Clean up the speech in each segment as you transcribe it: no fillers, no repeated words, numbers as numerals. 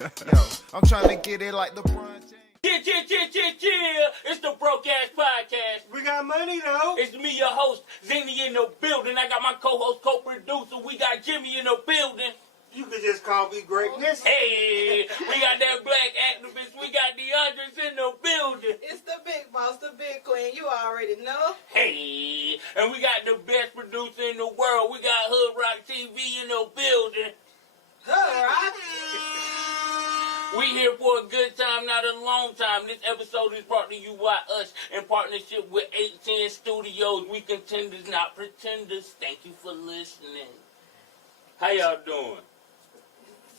Yo, I'm trying to get it like LeBron James. Yeah. It's the Broke Ass Podcast. We got money though. It's me, your host, Zinni in the building. I got my co-host, co-producer. We got Jimmy in the building. You could just call me Greatness. Hey, we got that black activist. We got Diondris in the building. It's the big boss, the big queen. You already know. Hey, and we got the best producer in the world. We got Hood Rock TV in the building. All right. We here for a good time, not a long time. This episode is brought to you by us in partnership with 810 Studios. We contenders, not pretenders. Thank you for listening. How y'all doing?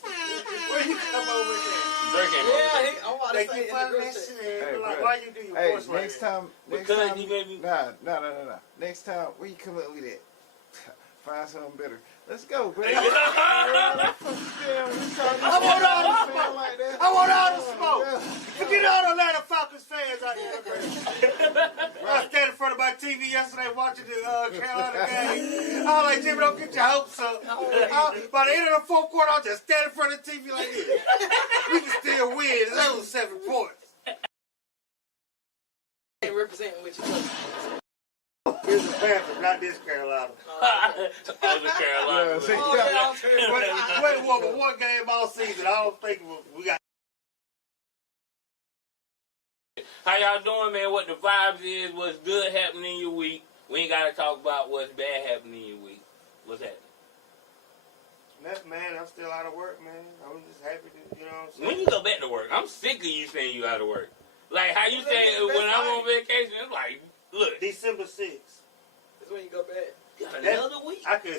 Where you come over here? Drinking. Yeah, I want to Thank say you it for in the group listening. Hey, Like, bro. why you do your Hey, voice like next that? time. Because he made me. Nah. Next time, where you come up with it? Find something better. Let's go, bro. I want all the smoke. Forget all the Atlanta Falcons fans out here. I was standing in front of my TV yesterday watching the Carolina game. I was like, Jimmy, don't get your hopes up. By the end of the fourth quarter, I'll just stand in front of the TV like this. We can still win. It's only 7 points. Ain't representing what you look. Here's the Panthers, not this Carolina. Other Carolina. Yeah, see? Wait, one game all season. I don't think we got. How y'all doing, man? What the vibes is? What's good happening in your week? We ain't gotta talk about what's bad happening in your week. What's happening? Man, I'm still out of work, man. I'm just happy to, you know what I'm saying? When you go back to work, I'm sick of you saying you out of work. Like how you saying when I'm on vacation, it's like, look, December 6th. That's when you go back. another week. I can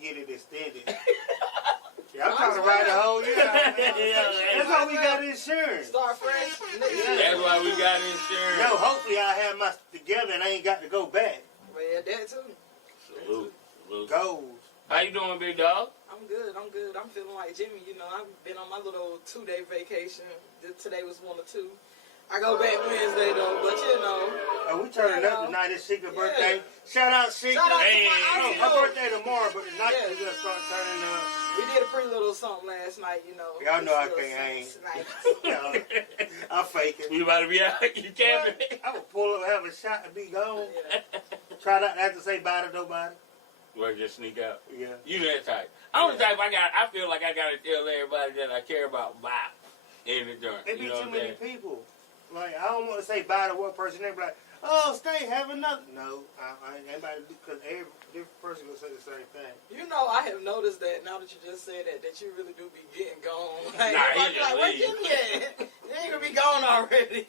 get it extended. Yeah, I'm trying to ride the whole year. That's why we got insurance. Start fresh. That's why we got insurance. Yo, hopefully I have my stuff together and I ain't got to go back. Well, yeah, that too. Salute. Goals. How you doing, big dog? I'm good. I'm feeling like Jimmy. You know, I've been on my little 2-day vacation. Today was 1 or 2. I go back Wednesday though, but you know. Oh, we turning up tonight. It's Sheikah's birthday. Shout out Sheikah. Shout out to Hey. my Her auntie. birthday tomorrow, but tonight we gonna start turning up. We did a pretty little something last night, you know. Y'all know I Little can't hang. something nice. I'm faking. You about to be out? You camping? I would pull up, have a shot, and be gone. Yeah. Try not to have to say bye to nobody. Or just sneak out. Yeah. You that type. I'm the type. I feel like I gotta tell everybody that I care about bye in the joint. It be You know too what I'm many saying? people. Like, I don't want to say bye to one person. They be like, oh, stay, have another. No, I ain't anybody, because every different person will say the same thing. You know, I have noticed that now that you just said that you really do be getting gone. Like, Nah, he everybody be just like, where leave. Jimmy at? You ain't gonna be gone already.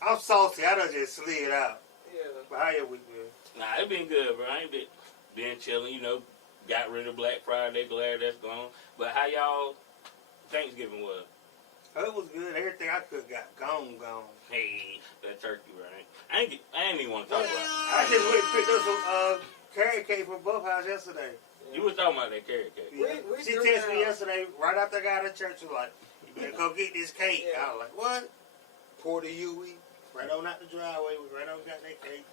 I'm salty. I done just slid out. Yeah. But how your week been? Nah, it been good, bro. I ain't been chilling. You know, got rid of Black Friday. Glad that's gone. But how y'all Thanksgiving was? Oh, it was good. Everything I could got gone. Hey, that turkey, right? I ain't even want to talk about it. I just went and picked up some carrot cake from Buff House yesterday. You was talking about that carrot cake. Yeah. We She threw texted me down. yesterday, right after I got out of church, she was like, you better go get this cake. Yeah. I was like, what? Pour the UE, right on out the driveway, we right on got that cake.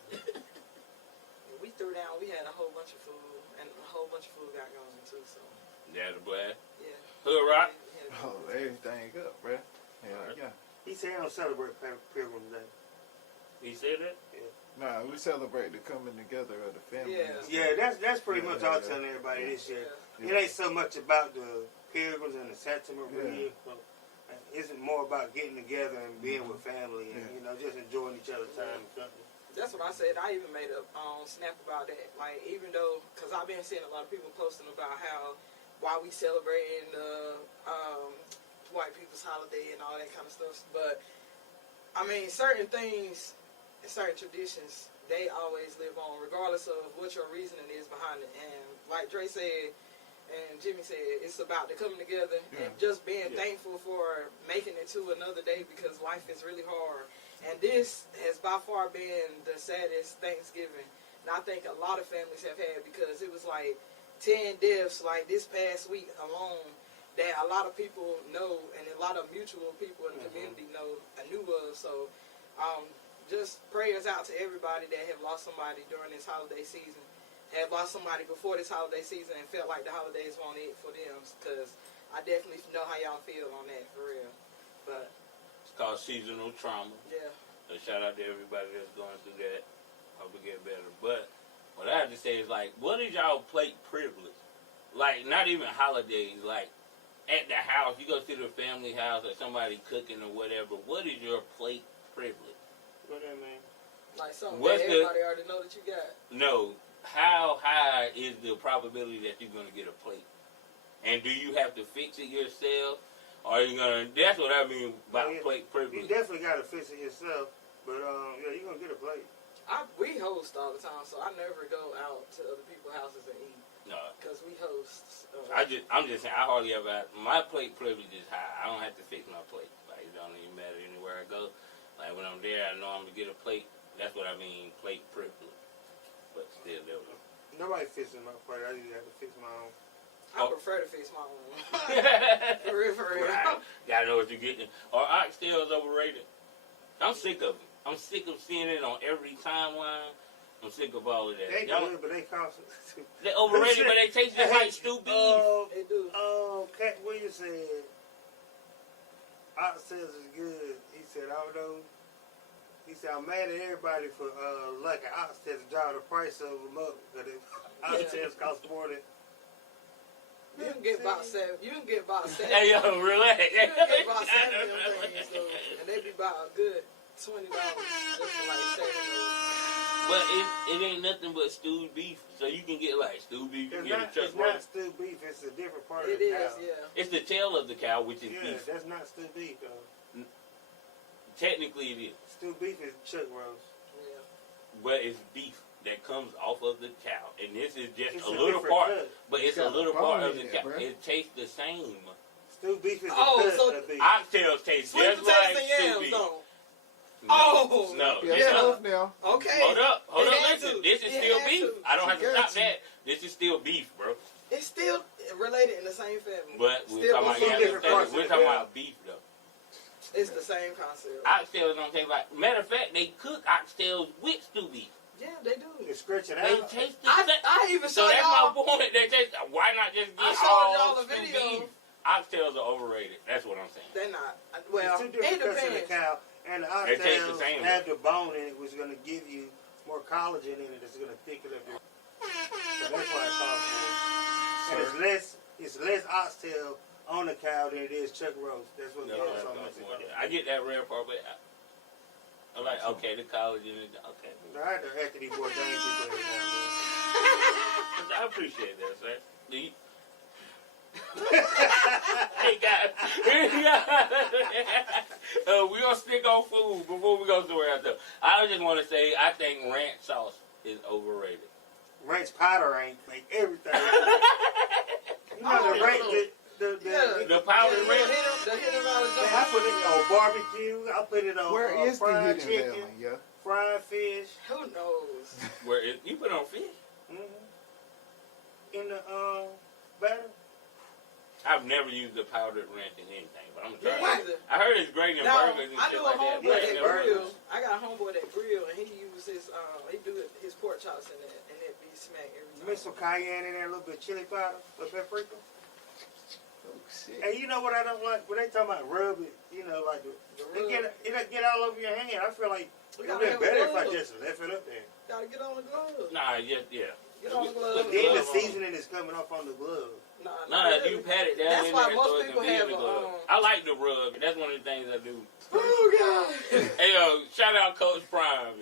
We threw down. We had a whole bunch of food, and a whole bunch of food got gone too. So Yeah, the blast. yeah. Hood Rock. Yeah. Oh, everything up, bro. Yeah. He said he don't celebrate Pilgrim Day. He said that? Nah, we celebrate the coming together of the family. Yeah. Yeah, that's pretty much all I'm Yeah. telling everybody this year. Yeah. It ain't so much about the pilgrims and the Santa Maria. But it's more about getting together and being with family and, you know, just enjoying each other's time and company. That's what I said. I even made a snap about that. Like, even though, because I've been seeing a lot of people posting about why we celebrating the white people's holiday and all that kind of stuff. But, I mean, certain things and certain traditions, they always live on, regardless of what your reasoning is behind it. And like Dre said, and Jimmy said, it's about the coming together and just being thankful for making it to another day, because life is really hard. And this has by far been the saddest Thanksgiving. And I think a lot of families have had, because it was like 10 deaths like this past week alone that a lot of people know, and a lot of mutual people in the community knew of. So just prayers out to everybody that have lost somebody during this holiday season, have lost somebody before this holiday season and felt like the holidays weren't it for them. Because I definitely know how y'all feel on that for real. But It's called seasonal trauma. yeah, So shout out to everybody that's going through that. Hope we get better. But what I have to say is like, what is y'all plate privilege? Like, not even holidays. Like, at the house, you go to the family house or somebody cooking or whatever. What is your plate privilege? What that mean? like something What's that the- everybody already know that you got. No. How high is the probability that you're going to get a plate? And do you have to fix it yourself? Or are you going to... That's what I mean by Yeah, plate You privilege. definitely got to fix it yourself, but yeah, you're gonna get a plate. We host all the time, so I never go out to other people's houses and eat No. because we host. I'm just saying, I hardly ever have... My plate privilege is high. I don't have to fix my plate. Like, it don't even matter anywhere I go. Like, when I'm there, I know I'm going to get a plate. That's what I mean, plate privilege. But still, Nobody fixing my plate. I usually have to fix my own. I prefer to fix my own. Right. for real, for real. Gotta know what you're getting. Are oxtails overrated? I'm sick of it. I'm sick of seeing it on every timeline. I'm sick of all of that. They good, but they cost. They're overrated, but they taste just like stew beef. They do. Cat Williams said oxtails is good. He said, I don't know. He said, I'm mad at everybody for liking oxtails to drive the price of them up. Because oxtails cost more than. You can get about 7. You can get about 7. Hey, yo, relax. You can get about 7 of them things, though, and they be about a good $20 just for like 7 of them. But it ain't nothing but stewed beef. So you can get like stewed beef, you can get a chuck It's not roast. stewed beef. It's a different part It of the is, cow. yeah. It's the tail of the cow, which is Yeah, beef. that's not stewed beef, though. Technically it is. Stewed beef is chuck roast. Yeah. But it's beef that comes off of the cow. And this is just It's a little different part. cut. But it's a got a little bone part of in the it, cow. bruh. It tastes the same. Stewed beef is Oh, a cut so of beef. Oxtails taste Sweet just potatoes like and stew yams, beef. though. No, Oh! no. Yeah, This- tough now. Okay. Hold up, It had listen. to. This is It still had beef. to. I don't have to She stop got you. that. This is still beef, bro. It's still related in the same family. But we're Still talking about some yams. different parts of We're the talking cow. about beef, though. It's the same concept. Oxtails don't taste like. Matter of fact, they cook oxtails with stew beef. Yeah, they do. You stretch it They out. taste the I, same. I even So showed that's my y'all. point. They taste. Why not just I get showed all y'all the stew video. beef? Oxtails are overrated. That's what I'm saying. They're not. Well, It's two it different cuts of the depends. cow, and the They taste the oxtails same, have the bone in it, which is going to give you more collagen in it. It's going to thicken up your. So that's why it costs more. And it's less oxtail on the cow than it is chuck roast. That's what No, costs no, so no, much. no. I get that rare part, but I'm like, okay, the collagen is okay. I had to after these boy dang people every now and then. I appreciate that, sir. Do you? Hey guys, we gonna stick on food before we go somewhere else. Though. I just want to say I think ranch sauce is overrated. Ranch powder ain't make everything. You know the ranch, The powdered Yeah, ranch. the hidden out of I put it on barbecue. I put it on Where is the fried hidden chicken, valley? Yeah. fried fish. Who knows? Where it, you put on fish? In the batter. I've never used the powdered ranch in anything, but I'm gonna try. What? it. I heard it's great in Now, burgers and I shit knew a like that. homeboy but I that ain't never- burgers. grill. I got a homeboy that grill, and he uses his he do his pork chops in it, and it be smack every time. Mix some cayenne in there, a little bit of chili powder, a little paprika. Oh, shit. And you know what I don't like? When they talking about rub it, you know, like The it get all over your hand. I feel like it We would gotta be have better if I gloves. just left it up there. Gotta get on the gloves. Nah, yeah. Get on the gloves. But then the glove on. seasoning is coming off on the glove. Nah, Nah, not you really. pat it down That's in why there most so it people can be in have the a, glove. I like the rub. That's one of the things I do. Oh God. Hey, yo, shout out Coach Prime.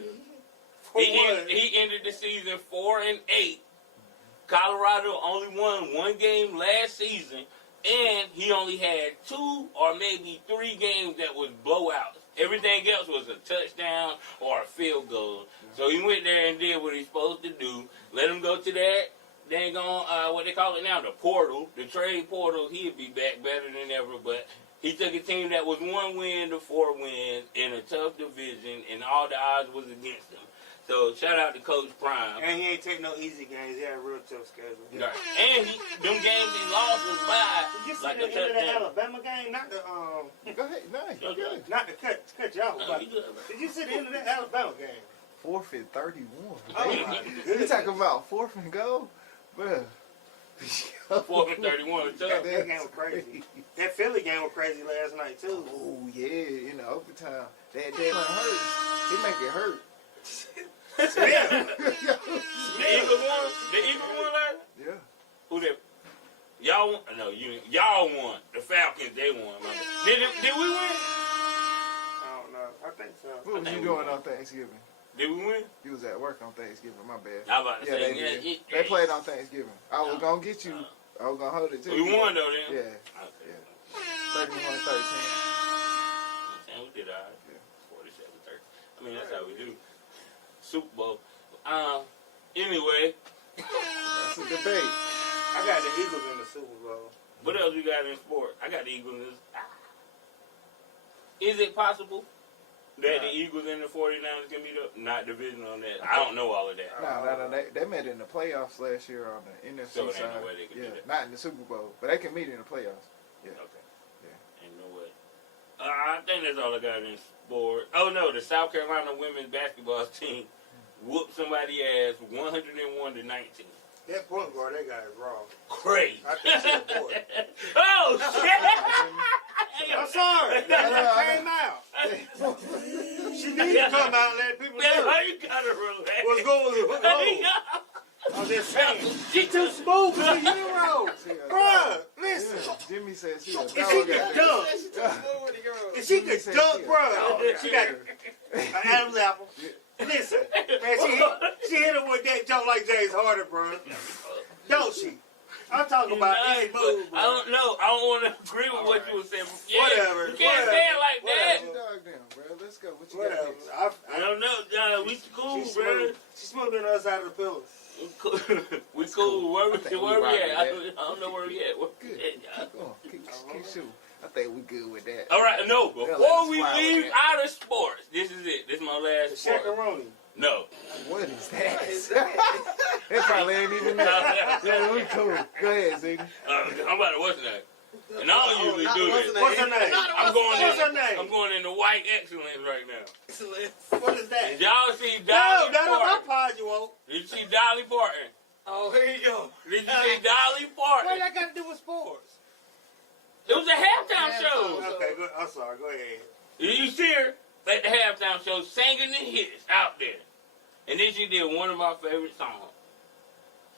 For He what? ended the season 4-8. Colorado only won one game last season, and he only had 2 or maybe 3 games that was blowouts. Everything else was a touchdown or a field goal. So he went there and did what he's supposed to do. Let him go to that. Dang on, what they call it now, the portal, the trade portal. He'd be back better than ever, but he took a team that was 1 win to 4 wins in a tough division, and all the odds was against him. So shout out to Coach Prime. And he ain't take no easy games. He had a real tough schedule. Right. And them games he lost was by Did you see like the a end of the touchdown. Alabama game? Not the Go ahead. Nice. Okay. Good. not the cut y'all. No, But you good, bro. did you see the end of the Alabama game? 4th and 31. Oh Damn. my You goodness. talking about 4th and goal? Bruh. 4th and 31. It's tough. That game was crazy. That Philly game was crazy last night too. Oh yeah, in the overtime. That Jalen Hurts, he make it hurt. Yeah. The Eagles won. The Eagles won last night? Yeah. Who that? Y'all won? No, y'all won. The Falcons, they won. Did we win? I don't know. I think so. What was you doing on Thanksgiving? Did we win? You was at work on Thanksgiving. My bad. I was about to Yeah, say, they did. yeah, They played on Thanksgiving. I was gonna get you. I was gonna hold it too. We won though then. Yeah. Okay. Yeah. 31-13. And we did all right. Yeah. 47-30. I mean, that's how we do. Super Bowl. Anyway. That's a debate. I got the Eagles in the Super Bowl. What else we got in sport? I got the Eagles in this. Is it possible that the Eagles and the 49ers can meet up? Not division on that. I don't know all of that. No. They met in the playoffs last year on the NFC So it ain't side. no way they can do that. Not in the Super Bowl, but they can meet in the playoffs. Yeah. Okay. Yeah. Ain't no way. I think that's all I got in sport. Oh no, the South Carolina women's basketball team whooped somebody's ass 101-19. That point guard, that guy is wrong. Crazy. I think she's a boy. Oh shit! I'm sorry. That came out. She needs to come out and let people know You gotta relax. what's going on. I'm just saying. She too smooth. She's a hero. Bruh, listen. Jimmy said she a If she dog could out dunk, if she could said dunk, she a bruh, she got an Adam's apple. Listen, man, she hit him with that jump like James Harden, bruh. Don't she? I'm talking about easy move, I don't know. I don't want to agree with what you were saying. Yeah, Whatever, you can't say it like that. She dog down, bro. Let's go. What you Whatever. got next? I don't know. We cool, She's bro. smooth. She's smoother than the other side of the pillow. We cool. Where we I think we at? rock I with don't know where we at. Good. Keep going. Keep shooting. I think we good with that. All right, no. Yeah, Before let's we fly with leave that. out of sports, this is it. This is my last sport. Shakaroni. No. What is that? It probably ain't even that. Yeah, we cool. Go ahead, Zinni. I'm about to what's that? And I don't usually do this. What's her name? What's her name? I'm going into white excellence right now. What is that? Did y'all see No, Dolly not on my Parton? pod, you won't. Did you see Dolly Parton? Oh, here you go. Did you see Dolly What Parton? that got to do with sports? It was a halftime show. Okay, good. I'm sorry. Go ahead. You see her at the halftime show singing the hits out there. And then she did one of my favorite songs.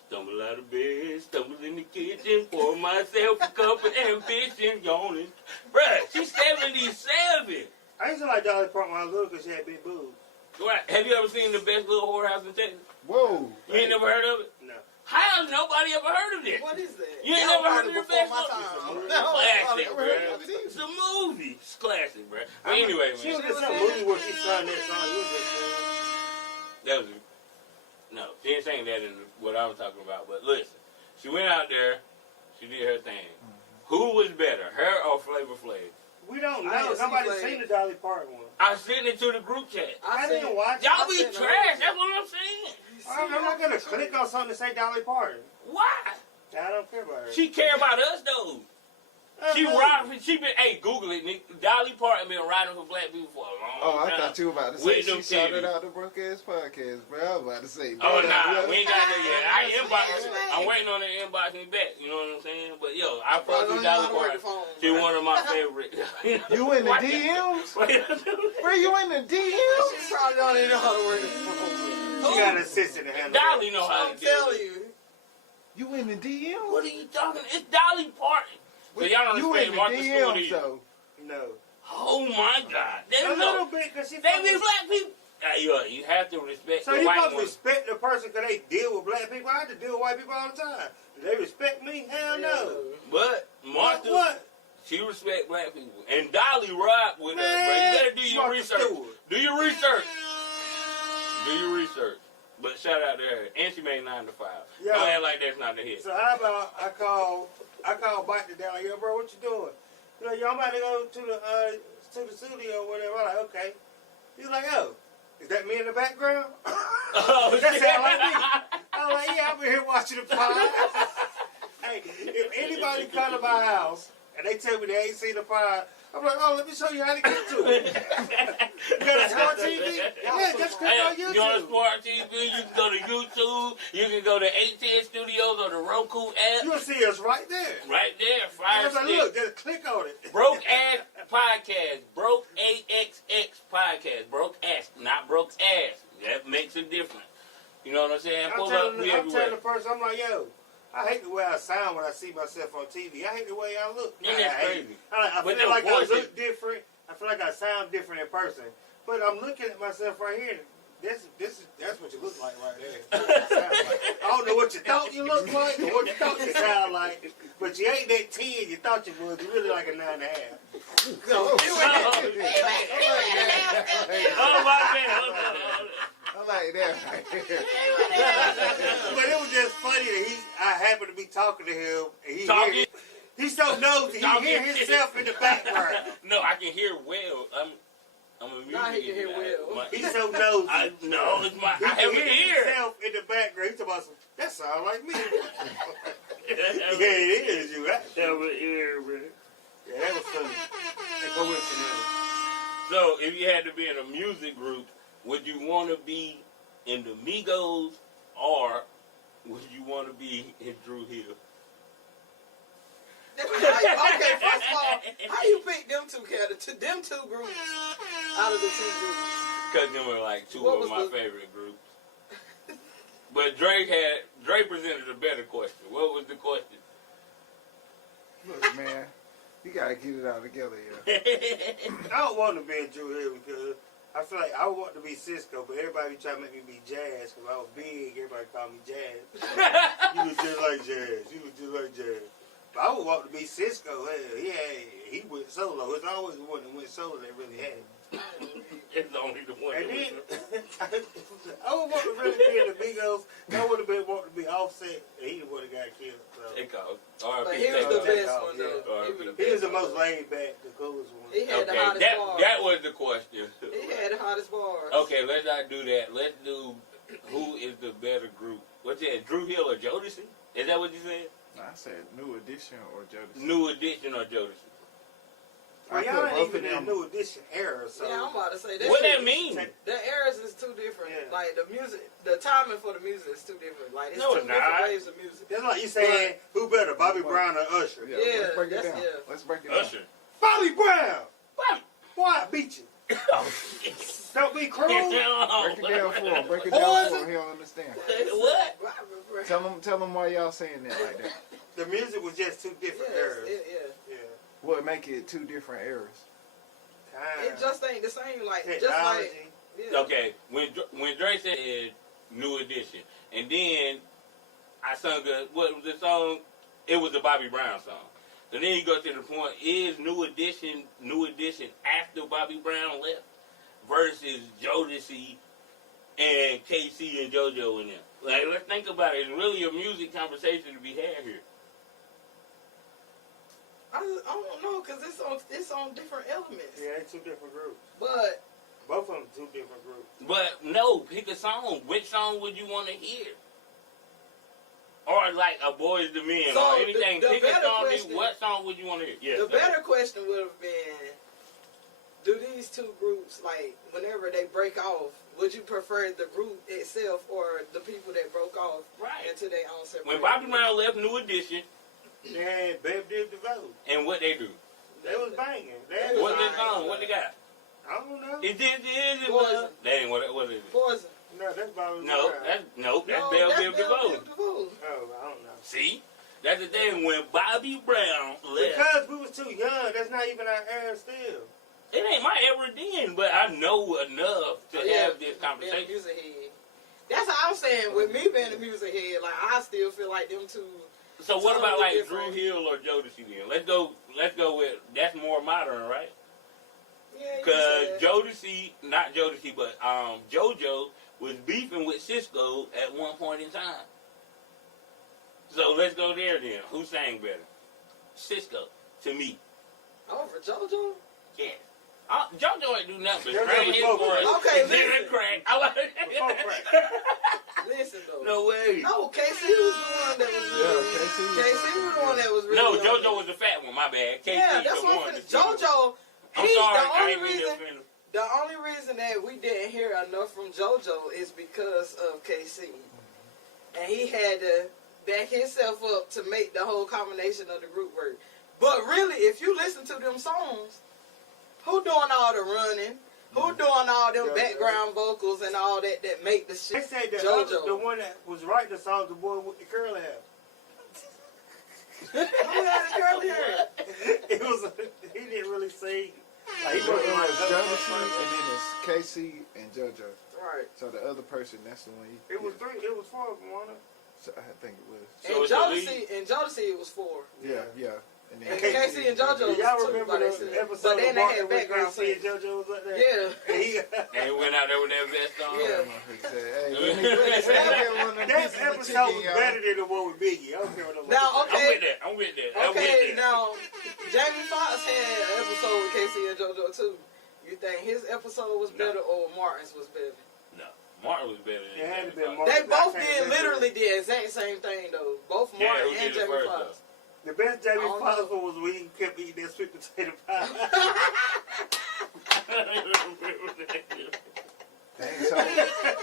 Stumble out of bed, stumble in the kitchen, pour myself a cup of ambition, yawning. Bruh, she's 77. I used to like Dolly Parton when I was little because she had big boobs. Right. Have you ever seen the best little whorehouse in Texas? Whoa. You ain't never heard of it? No. How has nobody ever heard of it? What is that? You ain't never heard of the before best my little time. classic, No, bro. It's a movie. It's classic, bro. But anyway, She man. was in some movie where she sung that song. You was just That was no, she didn't sing that in what I was talking about. But listen, she went out there, she did her thing. Who was better, her or Flavor Flav? we don't I know. ain't Nobody's seen seen the Dolly Parton one. I sent it to the group chat. I didn't watch it. Y'all be seen trash. That's what I'm saying. I'm not going to click on something to say Dolly Parton. Why? I don't care about her. She care about us though. She been, hey, Google it, Nick. Dolly Parton been riding for black people for a long Oh, time. I thought you were about to say With she them shouted titties. out the broke ass podcast, bro. I was about to say. Oh, bro, nah, bro. we ain't got that yet. I'm waiting on the inbox me back. You know what I'm saying? But yo, I fuck with Dolly Parton. She one of my favorite. You in the DMs? Bro, you in the DMs? She probably don't even know how to work the phone. She got an assistant to handle Dolly know how I'm to do it. telling you. You in the DMs? What are you talking? It's Dolly Parton. So y'all don't You in respect the Martha Stewart DMs, either. though. No. Oh my God. They A know. little bit because she They be fucking... black people. You have to respect So the you white supposed to ones. respect the person because they deal with black people. I have to deal with white people all the time. Do they respect me? Hell no. But Martha, What? she respect black people. And Dolly rock with us, bro. You better do your Martha research. Stewart. Do your research. Do your research. But shout out to her. And she made 9 to 5. Yeah. Don't act like that's not the hit. So how about I call Bite the down like, yo, bro, what you doing? You know, yo, I'm about to go to the studio or whatever. I'm like, okay. He's like, oh, is that me in the background? Oh, That shit. sound like me. I'm like, yeah, I'm here watching the pod. Hey, if anybody come to my house and they tell me they ain't seen the pod, I'm like, oh, let me show you how to get to it. You got a smart TV? Yeah, just click on YouTube. You on a smart TV, you can go to YouTube, you can go to 810 Studios or the Roku app. You'll see us right there. Right there, I Fire was like, Stick. look, just click on it. Broke Ass Podcast. Broke AXX Podcast. Broke Ass, not Broke Ass. That makes a difference. You know what I'm saying? I'm telling the person, I'm like, yo, I hate the way I sound when I see myself on TV. I hate the way I look. Ain't that crazy? I But feel like I voices- look different. I feel like I sound different in person. But I'm looking at myself right here. That's what you look like right there. That's what you sound like. I don't know what you thought you looked like or what you thought you sound like, but you ain't that 10 you thought you was. You're really like a 9.5. Oh, my bad. I like that right there. But it was just funny that I happened to be talking to him. And Talking? He's so nosy. He Talking hear himself in the background. No, I can hear well. I'm a music Nah, he can hear guy. well. He's so nosy. No, it's my. He I have can an hear ear. himself in the background. He's talking about some, that sound like me. Yeah, it is you. Right? Have an ear, man. Yeah, that was funny. And coincidental. So, if you had to be in a music group, would you want to be in the Migos or would you want to be in Drew Hill? Okay, first of all, how you pick them two characters, them two groups out of the two groups? Because them are like two What of was my the- favorite groups. But Dre presented a better question. What was the question? Look, man, you gotta get it all together, yeah. I don't want to be in Drew Hill because I feel like I want to be Cisco, but everybody try to make me be Jazz because I was big. Everybody called me Jazz. You was just like Jazz. You was just like Jazz. But I would want to be Cisco. Hell, he went solo. It's always the one that went solo that really had it. It's only the one. And that then, I would want to really be in the Migos. I would have been wanting to be Offset, and he the one that got killed. So. Take off. But he was the Take best off, one, though. yeah. He was the most laid back, the coolest one. He had the Okay, hottest bars. that was the question. He had the hottest bars. Okay, let's not do that. Let's do who is the better group. What's that? Drew Hill or Jodeci? Is that what you said? I said New Edition or Jodeci. New Edition or Jodeci? Well, I y'all put ain't both even of in them. New Edition era, so. Yeah, I'm about to say that. What shit- that mean? The eras is too different. Yeah. Like the music, the timing for the music is too different. Like it's No, two it's different not. waves of music. That's like you saying, who better, Bobby Brown or Usher? Yeah, Yeah, let's break it that's- down. yeah. Let's break it down. Usher. Bobby Brown! Bobby. Boy, I beat you. Don't be cruel. Break it down for him. Break it down for him. He don't understand. What? Tell him why y'all saying that like that. The music was just two different eras. Yeah. What make it two different eras? Time. It just ain't the same. Like just Technology. like yeah. Okay, when Dre said New Edition, and then I sung what was the song? It was a Bobby Brown song. So then you go to the point: is New Edition after Bobby Brown left versus Jodeci and KC and JoJo in there? Like, let's think about it. It's really a music conversation to be had here. I don't know because it's on different elements. Yeah, it's two different groups. But Both of them two different groups. But no, pick a song. Which song would you want to hear? Or like a Boys to Men So or anything. the Pick a better song. question- What song would you want to hear? Yes. the better question would have been: do these two groups, like whenever they break off, would you prefer the group itself or the people that broke off Right. into their own separate? When Bobby Brown left New Edition, They had Bev Did the Vote. and what they do? They was banging. They had What's banging. that song? What they got? I don't know. Is it? Poison. That ain't what is it? Poison. No, that's Bobby No, Brown. that's No, Bell that's Biv Bell DeVoe. Biv DeVoe. Oh, I don't know. See, that's the thing. When Bobby Brown left, Because we was too young. That's not even our era still. it ain't my ever then, but I know enough to have this Being a conversation. music head. That's how I'm saying. With me being a music head, like I still feel like them two. So what about like different. Drew Hill or Jodeci then? Let's go with that's more modern, right? Yeah, Because Jodeci, not Jodeci, but JoJo was beefing with Cisco at one point in time. So let's go there then. Who sang better? Cisco, to me. over JoJo. Yeah. JoJo ain't do nothing but JoJo train his before voice. crack. Okay, and then listen. crack. I like Before crack. Listen though. No way. No, KC was the one that was really. KC was KC was the one that was really. No, on JoJo it. was the fat one. My bad. KC Yeah, that's the what one. I'm finna. JoJo I'm sorry, I ain't mean to offend him. The only reason that we didn't hear enough from JoJo is because of KC. And he had to back himself up to make the whole combination of the group work. But really, if you listen to them songs, who doing all the running? Who doing all them background vocals and all that make the They shit? said that JoJo. the one that was writing the song, the boy with the curly hair. Who had the curly hair? It was. He didn't really sing. Like, he It wasn't like was Diondris, and then it's Casey and JoJo. Right. So the other person, that's the one. It was 3. It was 4 of them, wasn't it? So I think it was. So it's And Jodeci it was 4. Yeah, yeah. And And then Casey and JoJo was Y'all 2 remember by the themselves. episode But then of they Martin had where background Casey and singers. JoJo was up there? Yeah. And he, And he went out there with that vest on. Yeah. Hey, let me get one of them that pieces of episode chicken, was y'all. better than the one with Biggie. I don't care what nobody Now, says. I'm okay. with that. I'm with that. I'm with Okay, that. now, Jamie Foxx had an episode with Casey and JoJo too. You think his episode was better or Martin's was better? No, Martin was better than It had to Jamie be Foxx. They Martin. both I can't did remember. literally the exact same thing though. Both Yeah, Martin who and did it Jamie first, Foxx. The best Jamie I don't Foxx know. one was when he kept eating that sweet potato pie.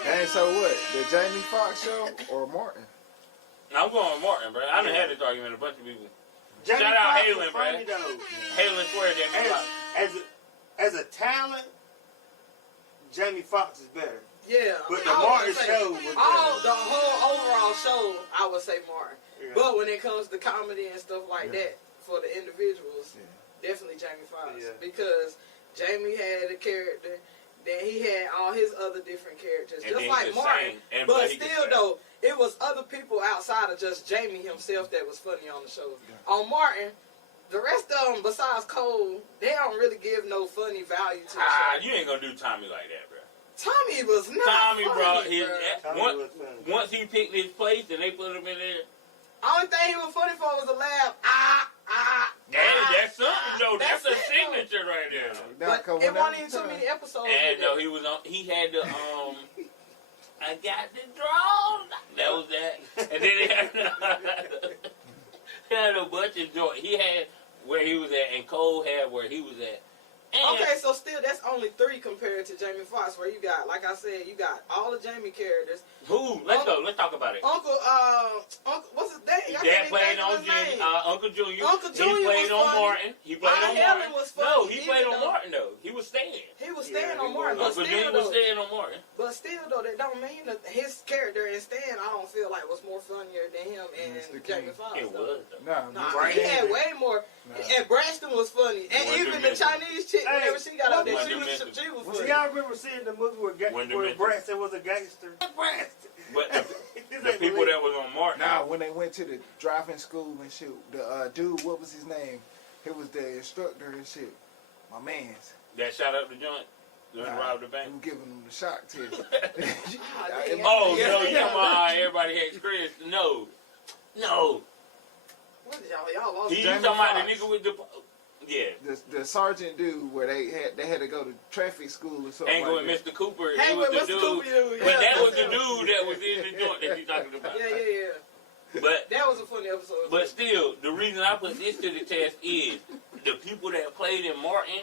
Dang, so what? The Jamie Foxx show or Martin? I'm going with Martin, bro. I done had this argument with a bunch of people. Jamie Shout out Foxx Halen, was bro. funny though. Halen swear Jamie Foxx. As a talent, Jamie Foxx is better. Yeah, But the I was Martin gonna say, show was the whole overall show, I would say Martin. Yeah. But when it comes to comedy and stuff like that, for the individuals, definitely Jamie Foxx. Yeah. Because Jamie had a character, then he had all his other different characters, And just then like he could Martin. sing, and But he could still, sing. though, it was other people outside of just Jamie himself that was funny on the show. On Martin, the rest of them, besides Cole, they don't really give no funny value to the show. You ain't gonna do Tommy like that, bro. Tommy was not Tommy, bro, funny, his, Tommy was funny. once he picked his place and they put him in there, Only thing he was funny for was the laugh. that's something, though. That's a it, though. signature right there. Now, But it wasn't even too many episodes. And with no, it. he was on. He had the I got the draw. That was that. And then he had a bunch of joy. He had where he was at, and Cole had where he was at. And Okay, so still that's only 3 compared to Jamie Foxx, where you got, like I said, you got all the Jamie characters. who? Let's go. Let's talk about it. Uncle, what's his name? Dad played on Jimmy, Uncle Junior. Uncle He Junior played was on funny. Martin. He played Aunt on Helen Martin. was funny, No, he played even on though- Martin though. He was staying. He was staying Yeah, on he Martin, was. but Uncle still, Junior was though, staying on Martin. that don't mean that his character in Stan, I don't feel like was more funnier than him and Mr. Jamie King. Foxx. It though. was. Though. Nah, Nah, Right. he had way more. And Braxton was funny. And Wonder even the Woman. Chinese chick, Hey, whenever she got out there, Wonder she was Woman. Well, see, funny. y'all remember seeing the movie where Wonder Woman. Braxton was a gangster? Braxton. But This the ain't people that believable. was on Martin. Nah, when they went to the driving school and shit, the dude, what was his name? He was the instructor and shit. My man's. That shot up the joint. Done Nah, robbed the bank. he was giving him the shock test. damn. Oh, Yeah. no, you talking about how everybody hates Chris. No. What did y'all lost? He Jamie talking about the Foxx. nigga with the... Yeah. The sergeant dude where they had to go to traffic school or something. Hang like with that. Mr. Cooper. Hang It was with the Mr. dude. Cooper, dude. But Yeah, that was that's the him. dude that was in the joint that you talking about. Yeah. But That was a funny episode. But still, the reason I put this to the test is the people that played in Martin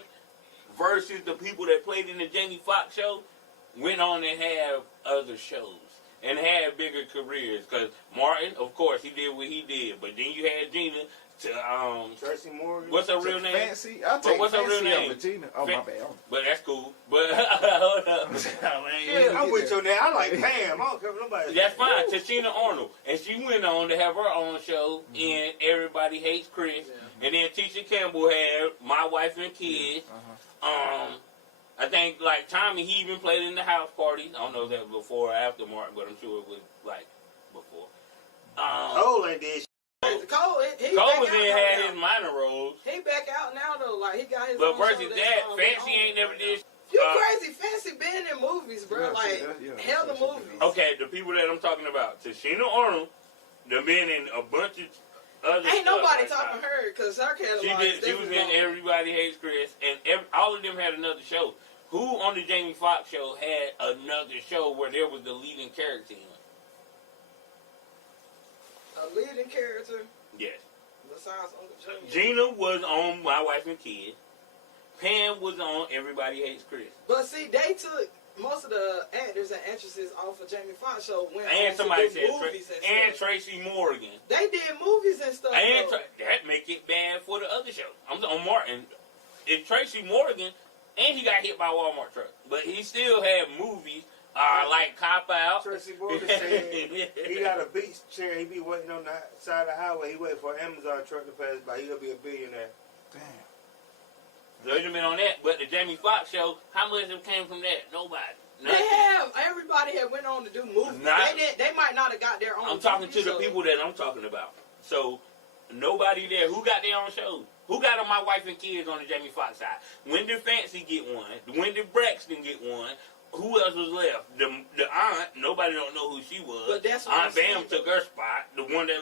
versus the people that played in the Jamie Foxx show went on and have other shows and had bigger careers. Because Martin, of course, he did what he did. But then you had Gina to, Tracy Morgan. what's her real name? Fancy. I'll take what's her real Fancy name? over Gina. Oh, my bad. But that's cool. But hold up. I'm with you on that. I like Pam. I don't care what nobody That's fine. Tashina Arnold. And she went on to have her own show in Everybody Hates Chris. And then Tisha Campbell had My Wife and Kids. I think, like, Tommy, he even played in the house parties. I don't know if that was before or after Martin, but I'm sure it was, like, before. Cole ain't did Cole, he Cole back was out in, now. had his minor roles. He back out now though, like he got his. But own show versus that's that, on Fancy his own. ain't never did. You crazy, Fancy been in movies, bro. Yeah, like yeah, hell the yeah. movies. Okay, the people that I'm talking about. Tashina Arnold, they've been in a bunch of other Ain't stuff nobody like talking that. her because her catalog. She was in Everybody Hates Chris, and all of them had another show. Who on the Jamie Foxx show had another show where there was the leading character in it? A leading character Yes. besides Uncle Junior. Gina was on My Wife and Kids. Pam was on Everybody Hates Chris. But see, they took most of the actors and actresses off of Jamie Foxx show. Went And on somebody to do said movies and stuff. Tracy Morgan. They did movies and stuff. And though. that make it bad for the other show. I'm on Martin. It's Tracy Morgan, and he got hit by a Walmart truck, but he still had movies like Cop Out. Tracy Morgan said he got a beach chair. He be waiting on the side of the highway. He waiting for an Amazon truck to pass by. He gonna be a billionaire. Damn. Judgment on that, but the Jamie Foxx show, how much of it came from that? Nobody. They have. Everybody had went on to do movies. They might not have got their own. I'm talking TV to the show. people that I'm talking about. So nobody there. Who got their own shows? Who got on My Wife and Kids on the Jamie Foxx side? When did Fancy get one? When did Braxton get one? Who else was left? The aunt. Nobody don't know who she was. But that's what Aunt I'm Bam saying, took her spot. The one that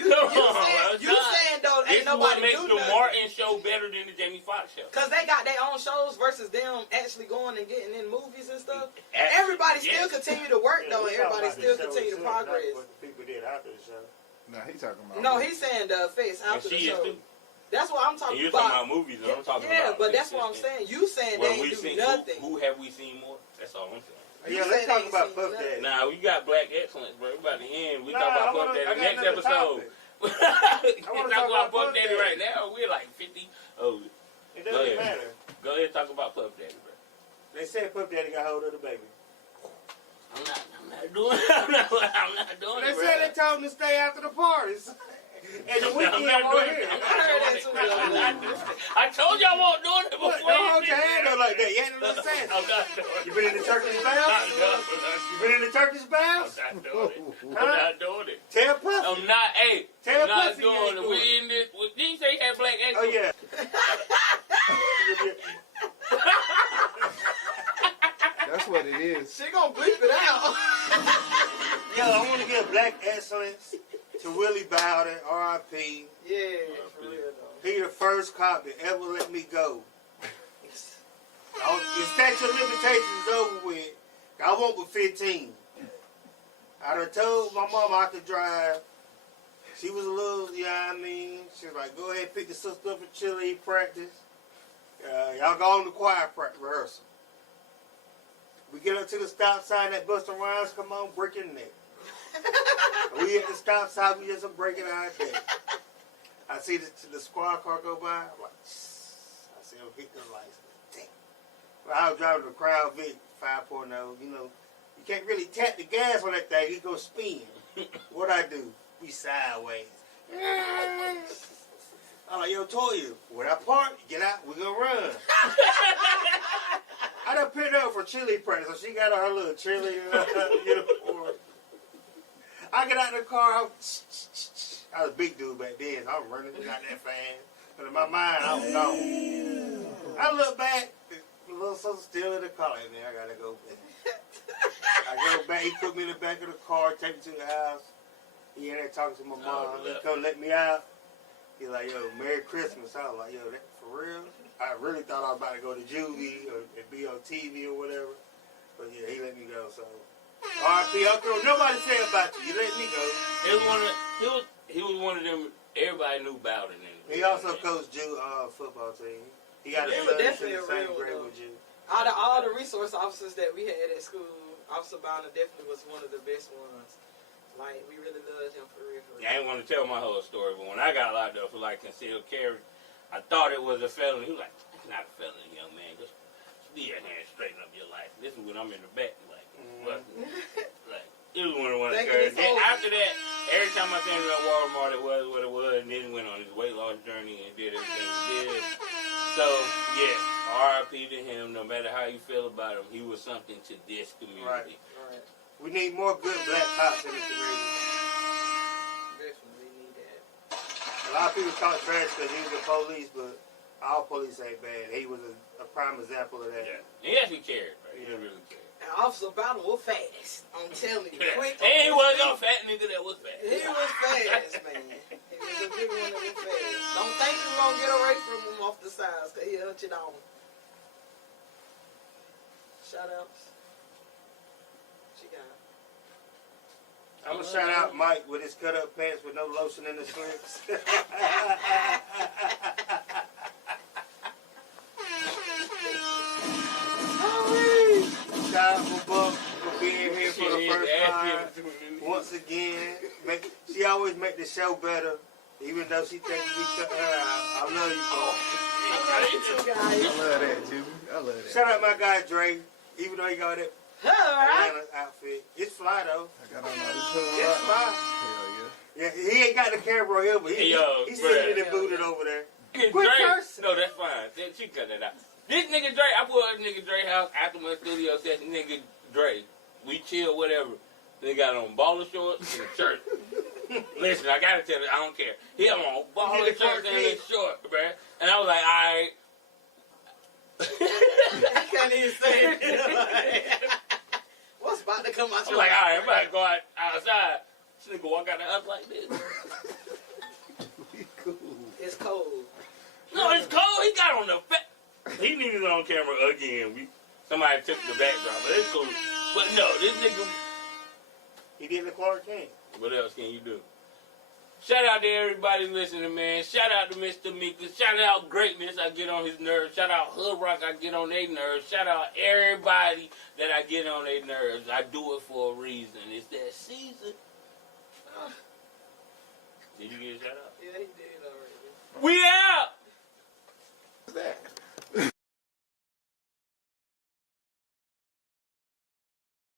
You saying though, this ain't is what nobody makes do the nothing. Martin show better than the Jamie Foxx show. Cause they got their own shows versus them actually going and getting in movies and stuff. Actually, Everybody yes. still continue to work though, and we talking everybody about still the show continue to itself, not progress. what the people did after the show. No, he talking about. No, he's saying the effects And after the she is show. too. That's what I'm And talking you're about. talking about movies, and I'm talking Yeah, about. but that's what I'm saying. You saying Well, they we ain't do seen nothing. who have we seen more? That's all I'm saying. You Yeah, let's said talk they about ain't Puff seen Daddy. Nah, we got Black Excellence, bro. We about to end. We Nah, talk I about wanna- Puff Daddy I got next another episode. topic. We wanna talk talk about about Puff Puff Daddy Daddy. right now. We're like 50. Oh, It Go doesn't ahead. matter. go ahead and talk about Puff Daddy, bro. They said Puff Daddy got hold of the baby. I'm not doing it. I'm not doing They it, bro. said they told him to stay after the parties. And the weekend I'm not over doing here. it. I'm I heard not that doing too, it. I'm though. not doing it. I told you I wasn't doing it What? before. Don't hold your hand up like that. You ain't no little I'm sassy. not doing it. You been in the Turkish I'm bath? not doing it. You been in the Turkish I'm bath? not doing it. I'm Huh? not doing it. Tell Puffy. I'm not. Hey, Tell I'm not Puffy you ain't doing it. doing We it. in this. Did you say you had Black Oh Excellence? yeah. That's what it is. She gonna bleep it out. Yo, I want to give Black Excellence to Willie Bowden, R.I.P. Yeah, for real though. He the first cop that ever let me go. The statute of limitations is over with. I went with 15. I done told my mama I could drive. She was a little, you know what I mean? She was like, go ahead, pick the sister up at Chile, practice. Y'all go on the choir rehearsal. We get up to the stop sign, that Busta Rhymes come on, break your neck. We at the stop sign, we just breaking our neck. I see the squad car go by, I'm like, I see him hit the lights. Damn. Well, I was driving the Crown Vic 5.0, you know, you can't really tap the gas on that thing, he go spin. What I do? We sideways. I'm like, yo, Toya, when I park, get out, we gonna run. I done picked her up for chili practice, so she got her little chili uniform. I get out of the car, I was a big dude back then, so I'm running, not that fast. But in my mind, I was gone. I look back, the little sister still in the car, like, man, I gotta go back. I go back, he put me in the back of the car, take me to the house. He in there talking to my mom, he come let me out. He's like, yo, Merry Christmas. I was like, yo, that for real? I really thought I was about to go to juvie or be on TV or whatever. But yeah, he let me go, so. R.I.P. Uncle, nobody say about you. You let me go. He was one of them. Everybody knew Bowden. He also coached Jew football team. He got a He son was that's in definitely the a same real grade one, with you. Out of all the resource officers that we had at school, Officer Bowden definitely was one of the best ones. Like, we really loved him for real. I ain't want to tell my whole story, but when I got locked up for like concealed carry, I thought it was a felony. He was like, it's not a felony, young man. Just be your hand, straighten up your life. This is when I'm in the back, like, what? Like, it was one of the ones. Then after that, every time I seen him at Walmart, it was what it was, and then he went on his weight loss journey and did everything he did. So, yeah, R.I.P. to him. No matter how you feel about him, he was something to this community. Right. We need more good black cops in this community. Definitely need that. A lot of people talk trash because he was the police, but all police ain't bad. He was a prime example of that. Yeah. He actually cared, right? He didn't really care. And Officer Bowden was fast. I'm telling you. Quick. And he was a fat nigga that was fat. He was fast, man. He was a big one that was fast. Don't think you're going to get away from him off the sides because he'll hunt you down. Shout outs. What you got? I'm going to shout out Mike with his cut up pants with no lotion in the sleeves. always make the show better, even though she thinks we cut her out. I love you, bro. I love you too, guys. I love that, Jimmy. I love that. Shout out my guy Dre, even though he got that Alright. Atlanta outfit. It's fly though. I got on all this hood It's rock. fly. Hell yeah. Yeah, he ain't got the camera here, but Hey, yo, he's bruh. sitting in the booted over there. Nigga Quick Dre, person. no, that's fine. She cut that out. This nigga Dre, I put this nigga Dre house after my studio session. Nigga Dre, we chill, whatever. They got on baller shorts and a shirt. Listen, I gotta tell you, I don't care. He had on baller He shorts and a did short, bruh. And I was like, alright. I can't even say it. What's about to come out I'm your like, mouth? alright, I'm about to go outside. This nigga walk out the house like this. We cool. It's cold. No, it's cold. He got on the he needed it on camera again. Somebody took the backdrop, but it's cool. But no, this nigga. He did the Clark Kent. What else can you do? Shout out to everybody listening, man. Shout out to Mr. Mika. Shout out Greatness. I get on his nerves. Shout out Hood Rock. I get on their nerves. Shout out everybody that I get on their nerves. I do it for a reason. It's that season. Did you get a shout out? Yeah, he did already. We out. What's that?